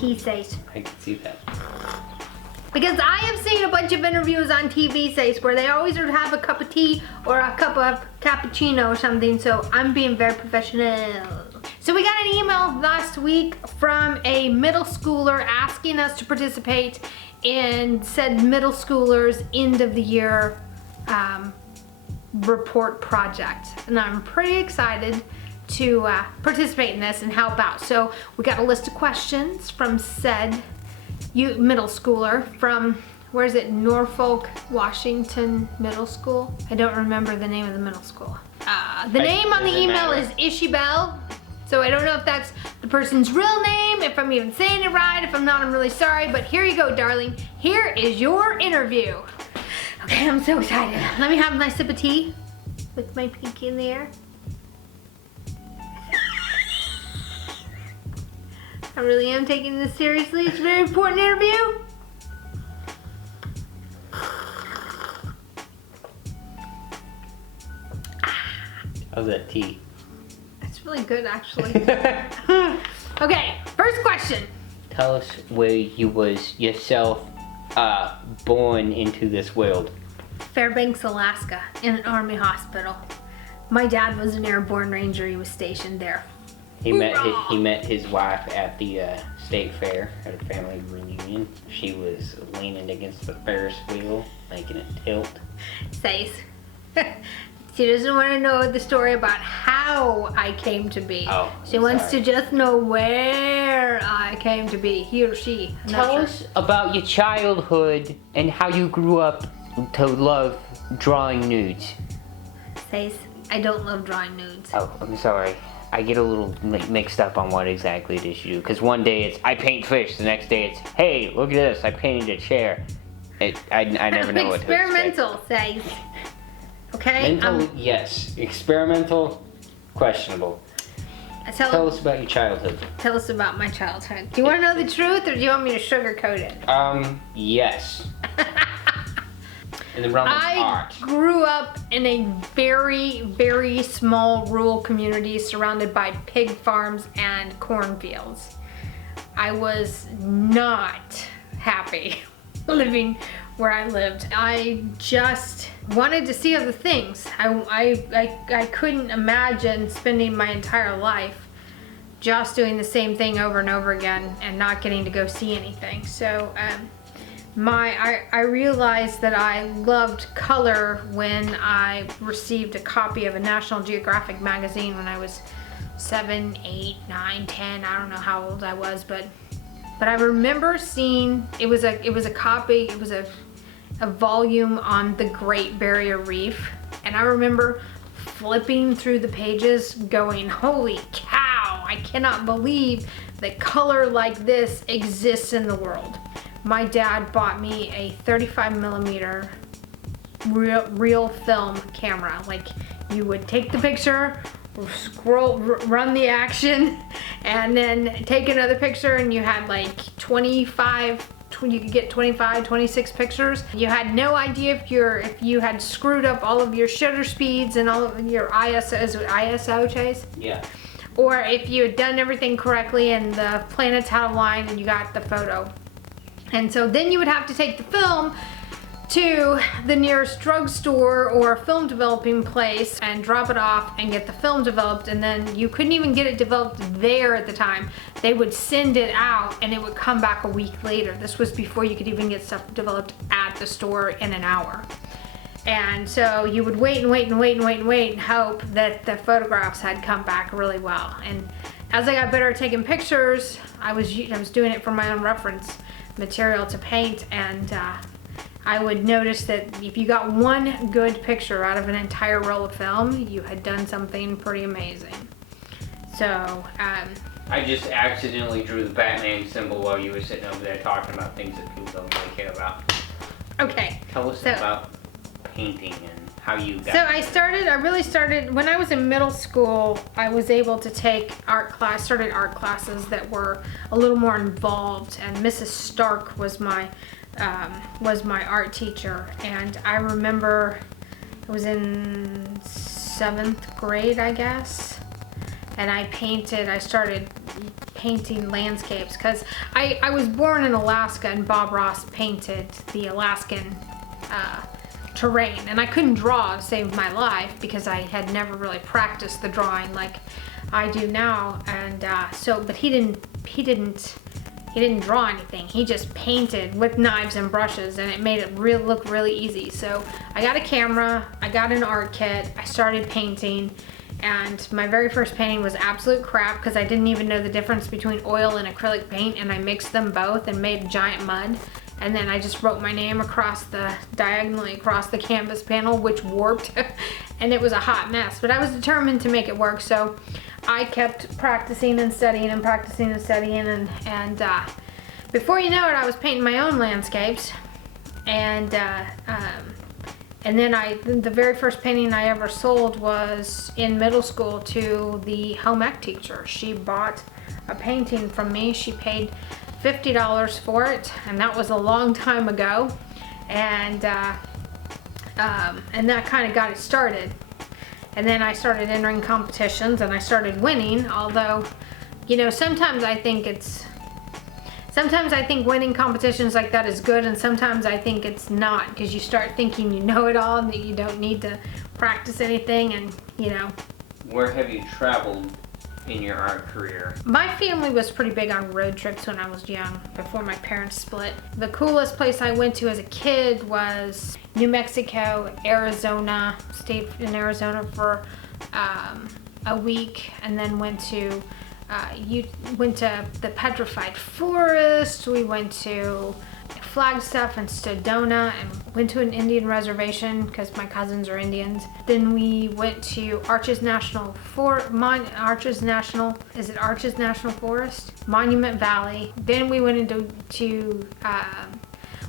tea, Sace. I can see that. Because I have seen a bunch of interviews on TV, Sace, where they always would have a cup of tea or a cup of cappuccino or something, so I'm being very professional. So we got an email last week from a middle schooler asking us to participate in said middle schooler's end of the year report project. And I'm pretty excited to participate in this and help out. So we got a list of questions from said middle schooler from, where is it, Norfolk, Washington Middle School? I don't remember the name of the middle school. The name on the email is Ishey B. So I don't know if that's the person's real name, if I'm even saying it right. If I'm not, I'm really sorry, but here you go, darling. Here is your interview. Okay, I'm so excited. Let me have my sip of tea with my pinky in the air. I really am taking this seriously. It's a very important interview. How's that tea? It's really good, actually. Okay, first question. Tell us where you was yourself born into this world. Fairbanks, Alaska, in an Army hospital. My dad was an airborne ranger. He was stationed there. He met his wife at the state fair at a family reunion. She was leaning against the Ferris wheel, making it tilt. Says. She doesn't want to know the story about how I came to be. Oh, she wants to just know where I came to be, he or she. Tell us about your childhood and how you grew up to love drawing nudes. Says, I don't love drawing nudes. Oh, I'm sorry. I get a little mixed up on what exactly it is you do. Because one day it's, I paint fish. The next day it's, hey, look at this, I painted a chair. I never know what to expect. Experimental, Says. Okay? Mental, yes. Experimental, questionable. Tell us about your childhood. Tell us about my childhood. Do you want to know the truth, or do you want me to sugarcoat it? Yes. In the realm of art. I grew up in a very, very small rural community surrounded by pig farms and cornfields. I was not happy living where I lived. I just wanted to see other things. I couldn't imagine spending my entire life just doing the same thing over and over again and not getting to go see anything. So I realized that I loved color when I received a copy of a National Geographic magazine when I was 7, 8, 9, 10. I don't know how old I was, but I remember seeing it was a copy. It was a volume on the Great Barrier Reef, and I remember flipping through the pages going, holy cow, I cannot believe that color like this exists in the world. My dad bought me a 35mm real film camera. Like, you would take the picture, run the action, and then take another picture, and you had like 25, you could get 25, 26 pictures. You had no idea if you had screwed up all of your shutter speeds and all of your ISO, Chase? Yeah. Or if you had done everything correctly and the planets had aligned and you got the photo. And so then you would have to take the film to the nearest drugstore or film developing place and drop it off and get the film developed, and then you couldn't even get it developed there at the time. They would send it out and it would come back a week later. This was before you could even get stuff developed at the store in an hour. And so you would wait and wait and wait and wait and wait and hope that the photographs had come back really well. And as I got better at taking pictures, I was doing it for my own reference material to paint, and I would notice that if you got one good picture out of an entire roll of film, you had done something pretty amazing. So, I just accidentally drew the Batman symbol while you were sitting over there talking about things that people don't really care about. Okay. Tell us about painting and how you got I really started, when I was in middle school, I was able to take art classes that were a little more involved, and Mrs. Stark was my art teacher. And I remember I was in 7th grade, I guess, and I started painting landscapes because I was born in Alaska, and Bob Ross painted the Alaskan terrain, and I couldn't draw to save my life because I had never really practiced the drawing like I do now. And but he didn't draw anything. He just painted with knives and brushes, and it made it look really easy. So I got a camera, I got an art kit, I started painting, and my very first painting was absolute crap because I didn't even know the difference between oil and acrylic paint, and I mixed them both and made a giant mud. And then I just wrote my name diagonally across the canvas panel, which warped, and it was a hot mess. But I was determined to make it work, so I kept practicing and studying and practicing and studying, and before you know it, I was painting my own landscapes. And then the very first painting I ever sold was in middle school to the home ec teacher. She bought a painting from me. She paid $50 for it, and that was a long time ago. And that kind of got it started. And then I started entering competitions, and I started winning. Although, you know, sometimes I think winning competitions like that is good, and sometimes I think it's not, because you start thinking you know it all and that you don't need to practice anything, and you know. Where have you traveled in your art career? My family was pretty big on road trips when I was young, before my parents split. The coolest place I went to as a kid was New Mexico, Arizona. Stayed in Arizona for a week, and then went to the Petrified Forest. We went to Flagstaff and Sedona, and went to an Indian reservation because my cousins are Indians. Then we went to Arches National Forest, Monument Valley. Then we went into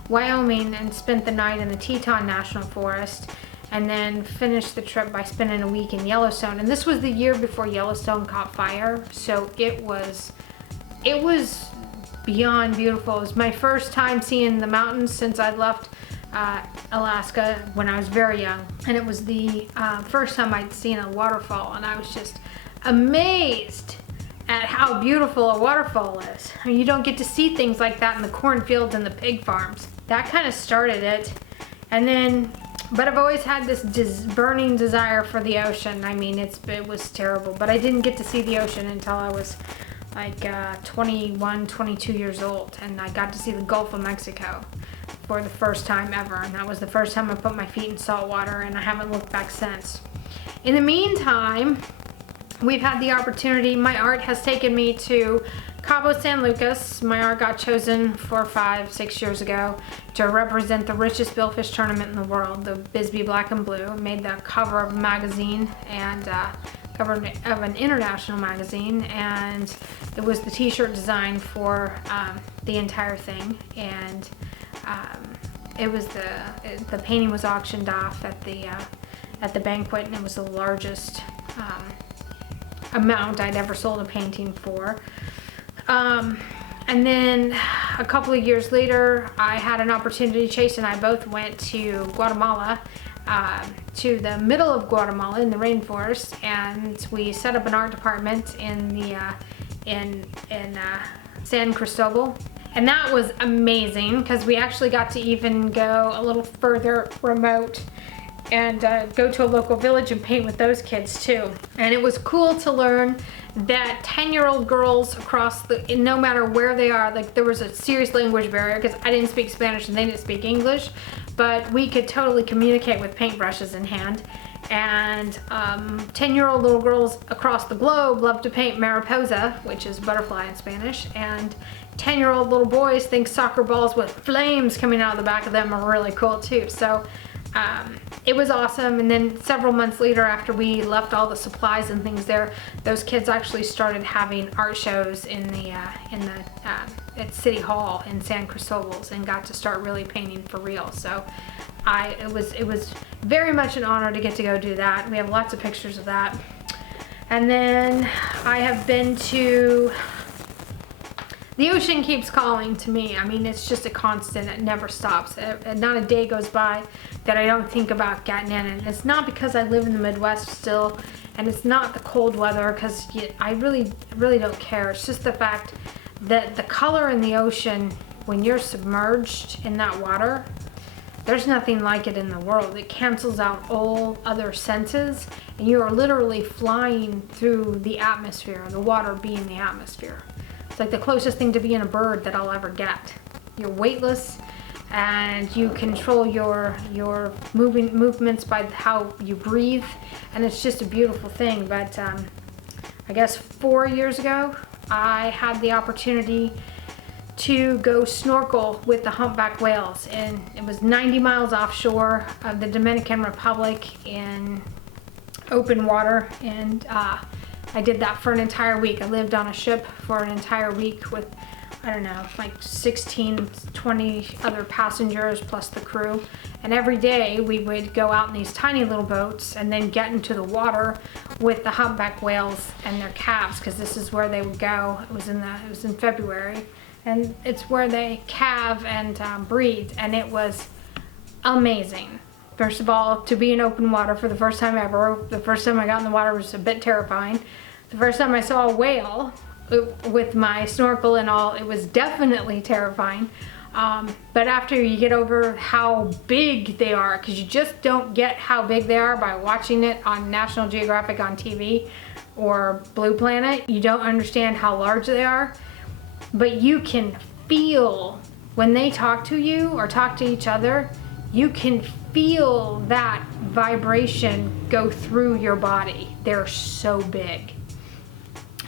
Wyoming and spent the night in the Teton National Forest, and then finished the trip by spending a week in Yellowstone. And this was the year before Yellowstone caught fire, so it was beyond beautiful. It was my first time seeing the mountains since I left Alaska when I was very young, and it was the first time I'd seen a waterfall, and I was just amazed at how beautiful a waterfall is. I mean, you don't get to see things like that in the cornfields and the pig farms. That kind of started it. And then, but I've always had this burning desire for the ocean. I mean, it was terrible, but I didn't get to see the ocean until I was like 21, 22 years old, and I got to see the Gulf of Mexico for the first time ever, and that was the first time I put my feet in salt water, and I haven't looked back since. In the meantime, we've had the opportunity, my art has taken me to Cabo San Lucas. My art got chosen 4, 5, 6 years ago to represent the richest billfish tournament in the world, the Bisbee Black and Blue. Made the cover of a magazine, and cover of an international magazine, and it was the t-shirt design for the entire thing. And it was the painting was auctioned off at the banquet, and it was the largest amount I'd ever sold a painting for. And then a couple of years later, I had an opportunity. Chase and I both went to Guatemala, to the middle of Guatemala in the rainforest, and we set up an art department in the in San Cristobal. And that was amazing because we actually got to even go a little further remote and go to a local village and paint with those kids too. And it was cool to learn that 10-year-old girls across no matter where they are, like there was a serious language barrier because I didn't speak Spanish and they didn't speak English, but we could totally communicate with paintbrushes in hand. And 10-year-old little girls across the globe love to paint mariposa, which is butterfly in Spanish, and 10-year-old little boys think soccer balls with flames coming out of the back of them are really cool too. So it was awesome. And then several months later, after we left all the supplies and things there, those kids actually started having art shows at City Hall in San Cristobal, and got to start really painting for real. So it was very much an honor to get to go do that. We have lots of pictures of that. And then I have been to The ocean keeps calling to me. I mean, it's just a constant. It never stops. Not a day goes by that I don't think about getting in. And it's not because I live in the Midwest still, and it's not the cold weather, because I really don't care. It's just the fact that the color in the ocean, when you're submerged in that water, there's nothing like it in the world. It cancels out all other senses, and you are literally flying through the atmosphere, the water being the atmosphere. It's like the closest thing to being a bird that I'll ever get. You're weightless, and you control your movements by how you breathe, and it's just a beautiful thing. But I guess 4 years ago, I had the opportunity to go snorkel with the humpback whales, and it was 90 miles offshore of the Dominican Republic in open water, and I did that for an entire week. I lived on a ship for an entire week with, I don't know, like 16, 20 other passengers plus the crew. And every day we would go out in these tiny little boats and then get into the water with the humpback whales and their calves, because this is where they would go. It was in February, and it's where they calve and breed, and it was amazing. First of all, to be in open water for the first time ever. The first time I got in the water was a bit terrifying. The first time I saw a whale with my snorkel and all, it was definitely terrifying. But after you get over how big they are, because you just don't get how big they are by watching it on National Geographic on TV or Blue Planet, you don't understand how large they are. But you can feel when they talk to you or talk to each other, you can feel that vibration go through your body. They're so big.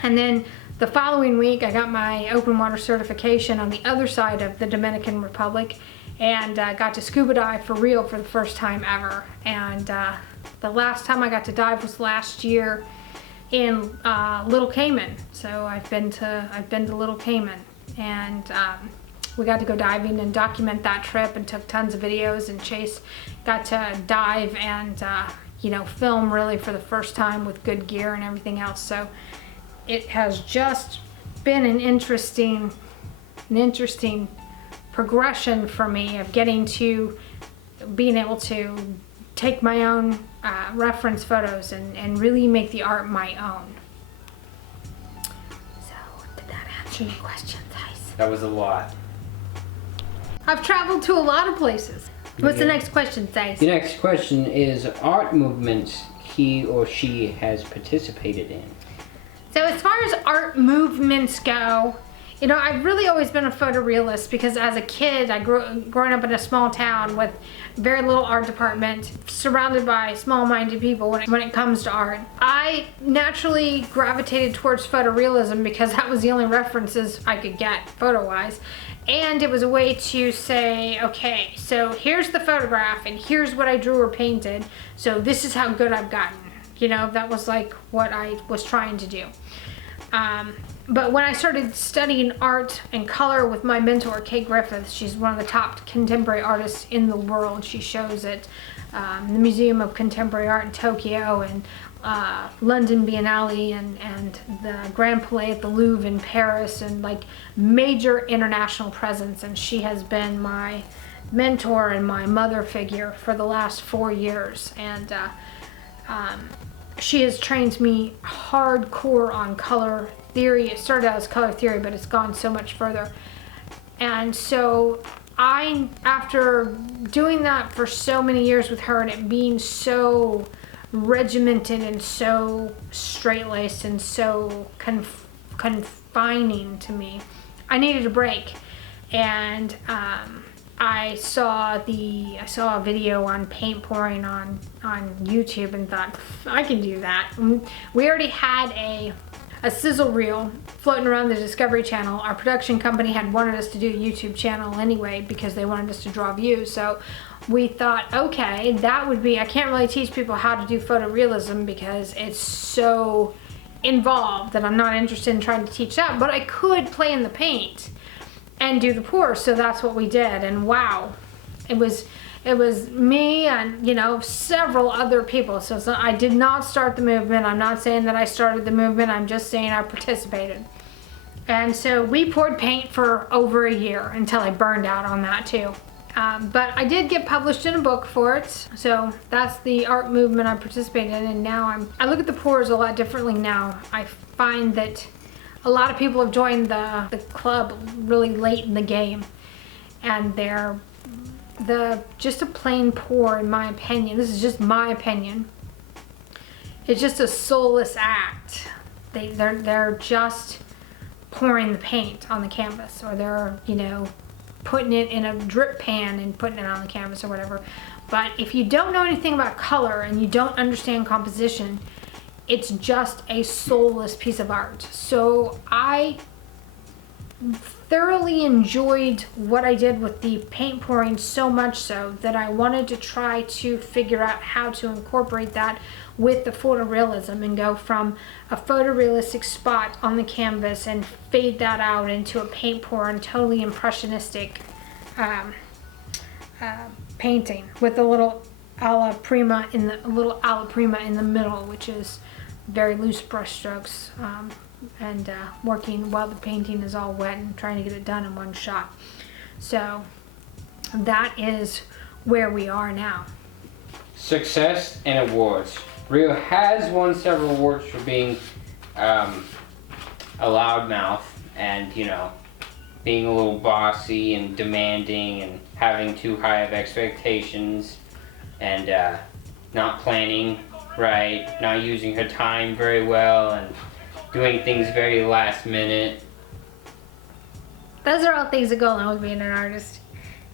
And then the following week, I got my open water certification on the other side of the Dominican Republic, and got to scuba dive for real for the first time ever. And the last time I got to dive was last year in Little Cayman. So I've been to Little Cayman, and we got to go diving and document that trip, and took tons of videos, and Chase got to dive and film really for the first time with good gear and everything else. So it has just been an interesting progression for me of getting to being able to take my own reference photos and really make the art my own. So, did that answer your question, Thais? That was a lot. I've traveled to a lot of places. What's the next question, Thais? The next question is art movements he or she has participated in. So as far as art movements go, I've really always been a photorealist, because as a kid, growing up in a small town with very little art department, surrounded by small-minded people when it comes to art. I naturally gravitated towards photorealism because that was the only references I could get photo-wise. And it was a way to say, okay, so here's the photograph and here's what I drew or painted, so this is how good I've gotten. That was like what I was trying to do. But when I started studying art and color with my mentor, Kate Griffiths, she's one of the top contemporary artists in the world. She shows at the Museum of Contemporary Art in Tokyo, and London Biennale, and the Grand Palais at the Louvre in Paris, and like major international presence. And she has been my mentor and my mother figure for the last 4 years. And she has trained me hardcore on color theory. It started out as color theory, but it's gone so much further. And so after doing that for so many years with her, and it being so regimented and so straight-laced and so confining to me, I needed a break. And I saw a video on paint pouring on YouTube and thought, I can do that. We already had a sizzle reel floating around the Discovery Channel. Our production company had wanted us to do a YouTube channel anyway because they wanted us to draw views. So we thought, okay, that would be, I can't really teach people how to do photorealism because it's so involved that I'm not interested in trying to teach that, but I could play in the paint and do the pours. So that's what we did. And wow, it was me and several other people. So I did not start the movement. I'm not saying that I started the movement. I'm just saying I participated. And so we poured paint for over a year until I burned out on that too. But I did get published in a book for it. So that's the art movement I participated in. And now I look at the pours a lot differently now. I find that a lot of people have joined the club really late in the game. And they're just a plain pour, in my opinion. This is just my opinion. It's just a soulless act. They're just pouring the paint on the canvas, or they're, you know, putting it in a drip pan and putting it on the canvas or whatever. But if you don't know anything about color and you don't understand composition, it's just a soulless piece of art. So I thoroughly enjoyed what I did with the paint pouring, so much so that I wanted to try to figure out how to incorporate that with the photorealism and go from a photorealistic spot on the canvas and fade that out into a paint pour and totally impressionistic painting with a little alla prima in the middle, which is very loose brush strokes. And working while the painting is all wet and trying to get it done in one shot. So that is where we are now. Success and awards. Rio has won several awards for being a loudmouth and, you know, being a little bossy and demanding and having too high of expectations and not planning right, not using her time very well, and doing things very last minute. Those are all things that go along with being an artist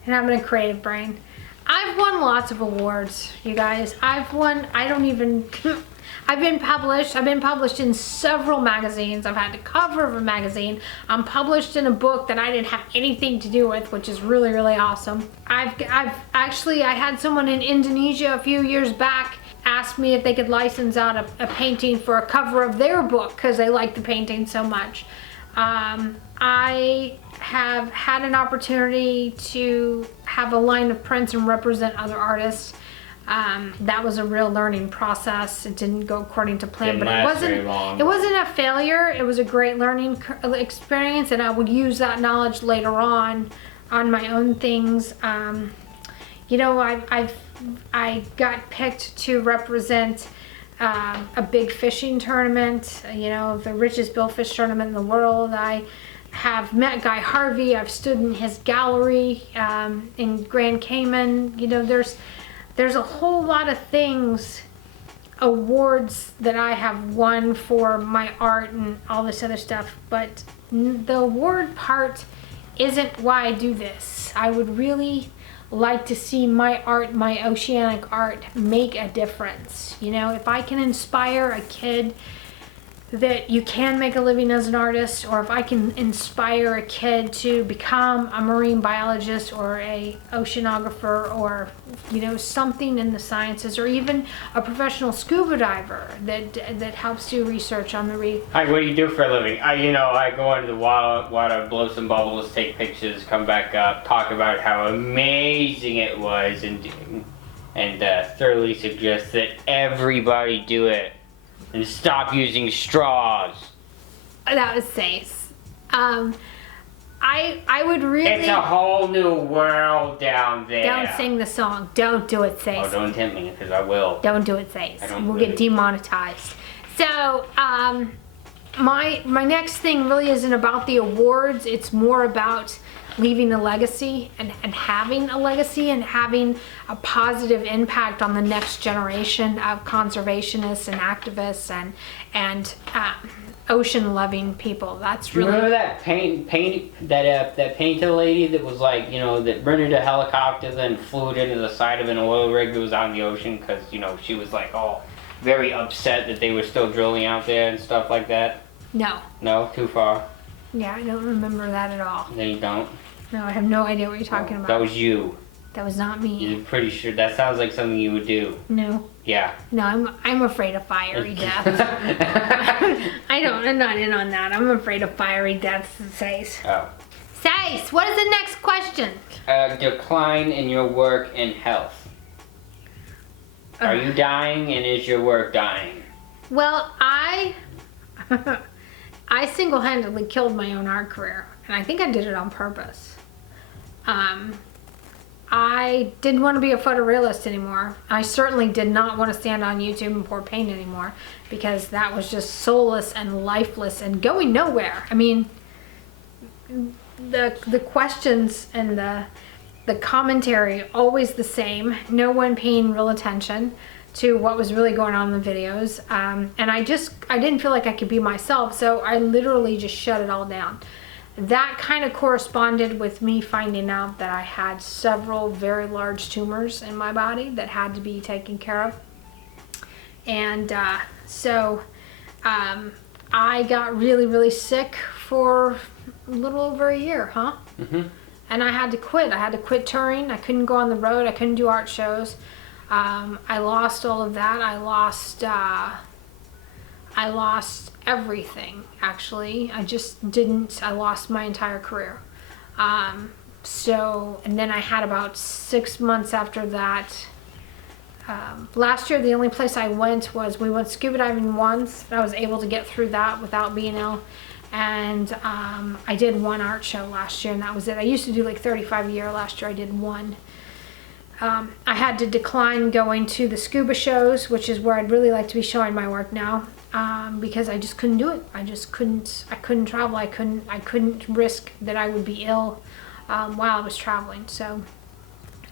and having a creative brain. I've won lots of awards, you guys. I've been published in several magazines. I've had the cover of a magazine. I'm published in a book that I didn't have anything to do with, which is really, really awesome. I had someone in Indonesia a few years back asked me if they could license out a painting for a cover of their book because they liked the painting so much. I have had an opportunity to have a line of prints and represent other artists. That was a real learning process. It didn't go according to plan, but it wasn't a failure. It was a great learning experience, and I would use that knowledge later on my own things. You know, I got picked to represent a big fishing tournament, you know, the richest billfish tournament in the world. I have met Guy Harvey. I've stood in his gallery in Grand Cayman. You know, there's a whole lot of things, awards that I have won for my art and all this other stuff, but the award part isn't why I do this. I would really like to see my art, my oceanic art, make a difference. You know, if I can inspire a kid that you can make a living as an artist, or if I can inspire a kid to become a marine biologist or a oceanographer, or, you know, something in the sciences, or even a professional scuba diver that helps do research on the reef. Hi, what do you do for a living? I go into the water, blow some bubbles, take pictures, come back up, talk about how amazing it was, and thoroughly suggest that everybody do it. And stop using straws. That was Saress. I would really... It's a whole new world down there. Don't sing the song. Don't do it, Saress. Oh, don't tempt me, because I will. Don't do it, Saress. We'll get demonetized. So, my next thing really isn't about the awards. It's more about leaving a legacy and having a legacy and having a positive impact on the next generation of conservationists and activists and ocean loving people. That's really... Remember that that painter lady that was like, you know, that rented a helicopter then flew it into the side of an oil rig that was out in the ocean because, you know, she was like, oh, very upset that they were still drilling out there and stuff like that? No. No? Too far? Yeah, I don't remember that at all. No, you don't? No, I have no idea what you're talking about. That was you. That was not me. You're pretty sure that sounds like something you would do. No. Yeah. No, I'm afraid of fiery death. I'm not in on that. I'm afraid of fiery death, Saress. Oh. Saress, what is the next question? Decline in your work and health. Are you dying, and is your work dying? Well, I single-handedly killed my own art career, and I think I did it on purpose. I didn't want to be a photorealist anymore. I certainly did not want to stand on YouTube and pour paint anymore, because that was just soulless and lifeless and going nowhere. I mean, the questions and the commentary, always the same. No one paying real attention to what was really going on in the videos. And I didn't feel like I could be myself, so I literally just shut it all down. That kind of corresponded with me finding out that I had several very large tumors in my body that had to be taken care of. And so I got really, really sick for a little over a year, huh? Mm-hmm. And I had to quit. I had to quit touring. I couldn't go on the road. I couldn't do art shows. I lost all of that. I lost everything, actually. I lost my entire career. And then I had about 6 months after that. Last year, the only place I went we went scuba diving once. I was able to get through that without being ill. And I did one art show last year, and that was it. I used to do like 35 a year. Last year I did one. I had to decline going to the scuba shows, which is where I'd really like to be showing my work now, because I just couldn't do it. I couldn't travel. I couldn't risk that I would be ill while I was traveling. So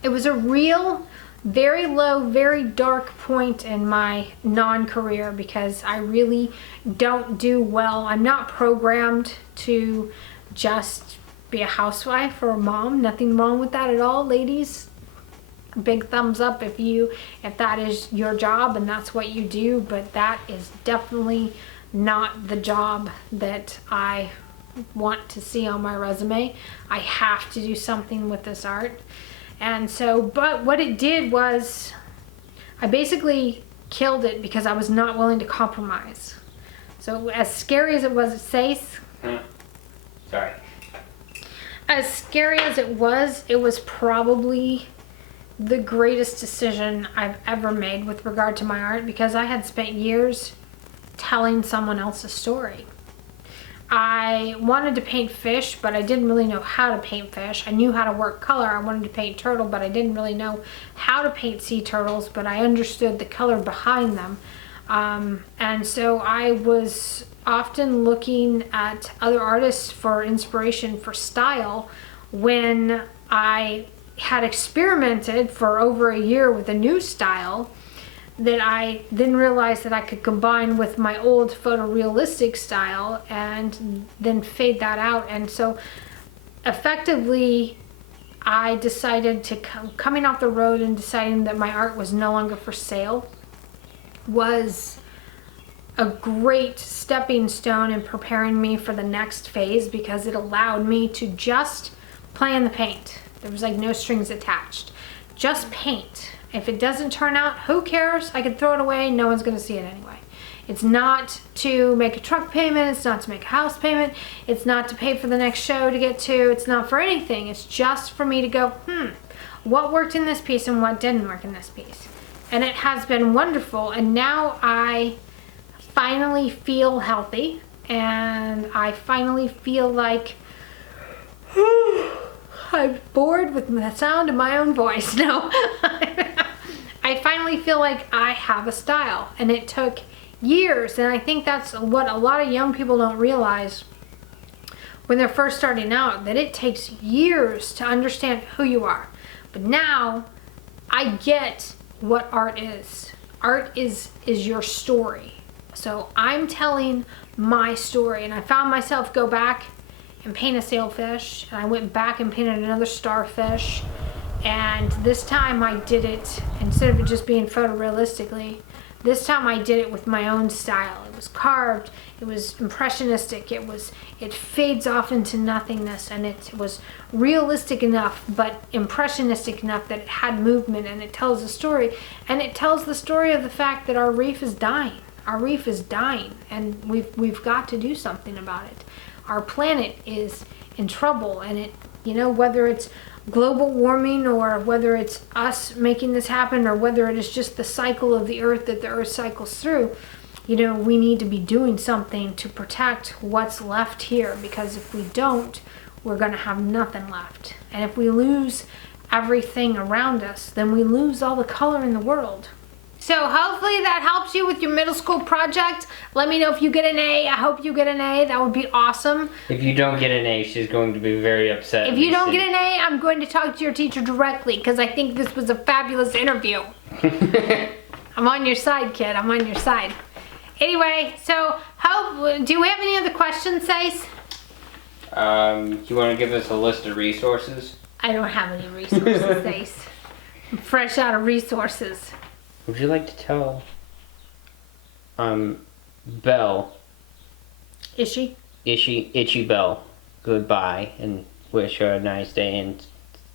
it was a real, very low, very dark point in my non-career, because I really don't do well. I'm not programmed to just be a housewife or a mom. Nothing wrong with that at all, ladies. Big thumbs up if that is your job and that's what you do, but that is definitely not the job that I want to see on my resume. I have to do something with this art. And so, but what it did was I basically killed it because I was not willing to compromise. So as scary as it was at Saress, Sorry. as scary as it was probably the greatest decision I've ever made with regard to my art, because I had spent years telling someone else's story. I wanted to paint fish, but I didn't really know how to paint fish. I knew how to work color. I wanted to paint turtle, but I didn't really know how to paint sea turtles, but I understood the color behind them. And so I was often looking at other artists for inspiration for style when I had experimented for over a year with a new style that I didn't realize that I could combine with my old photorealistic style and then fade that out. And so effectively I decided to coming off the road and deciding that my art was no longer for sale was a great stepping stone in preparing me for the next phase, because it allowed me to just play in the paint. There was like no strings attached. Just paint. If it doesn't turn out, who cares? I could throw it away. No one's going to see it anyway. It's not to make a truck payment. It's not to make a house payment. It's not to pay for the next show to get to. It's not for anything. It's just for me to go, what worked in this piece and what didn't work in this piece. And it has been wonderful. And now I finally feel healthy. And I finally feel like I'm bored with the sound of my own voice. No, I finally feel like I have a style, and it took years. And I think that's what a lot of young people don't realize when they're first starting out, that it takes years to understand who you are. But now I get what art is. Art is your story. So I'm telling my story, and I found myself go back and paint a sailfish, and I went back and painted another starfish, and this time I did it, instead of it just being photorealistically, this time I did it with my own style. It was carved, it was impressionistic, it fades off into nothingness, and it was realistic enough but impressionistic enough that it had movement, and it tells a story. And it tells the story of the fact that our reef is dying. Our reef is dying, and we've got to do something about it. Our planet is in trouble, and it, whether it's global warming or whether it's us making this happen or whether it is just the cycle of the earth that the earth cycles through, you know, we need to be doing something to protect what's left here, because if we don't, we're going to have nothing left. And if we lose everything around us, then we lose all the color in the world. So hopefully that helps you with your middle school project. Let me know if you get an A. I hope you get an A. That would be awesome. If you don't get an A, she's going to be very upset. If you don't get an A, I'm going to talk to your teacher directly, because I think this was a fabulous interview. I'm on your side, kid. I'm on your side. Anyway, so do we have any other questions, Sace? You want to give us a list of resources? I don't have any resources, Sace. I'm fresh out of resources. Would you like to tell Belle, Itchy Belle, goodbye and wish her a nice day, and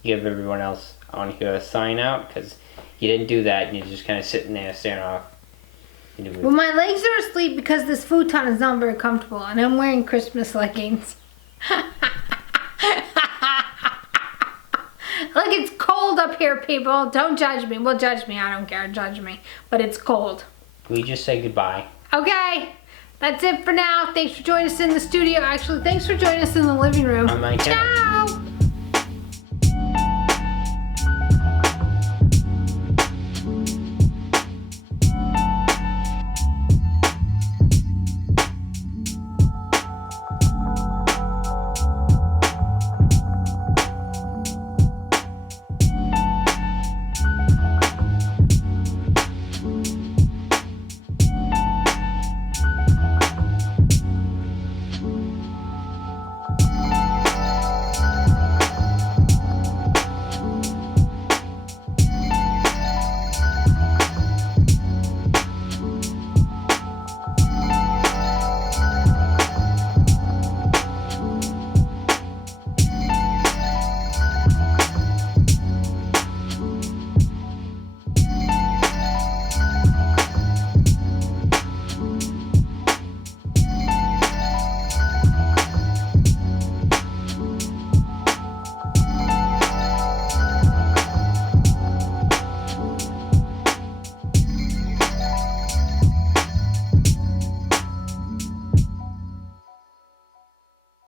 give everyone else on here a sign out, because you didn't do that and you're just kind of sitting there staring off. Well, my legs are asleep because this futon is not very comfortable, and I'm wearing Christmas leggings. Look, it's cold up here, people. Don't judge me. Well, judge me. I don't care. Judge me. But it's cold. We just say goodbye. Okay. That's it for now. Thanks for joining us in the studio. Actually, thanks for joining us in the living room. On my couch. Ciao.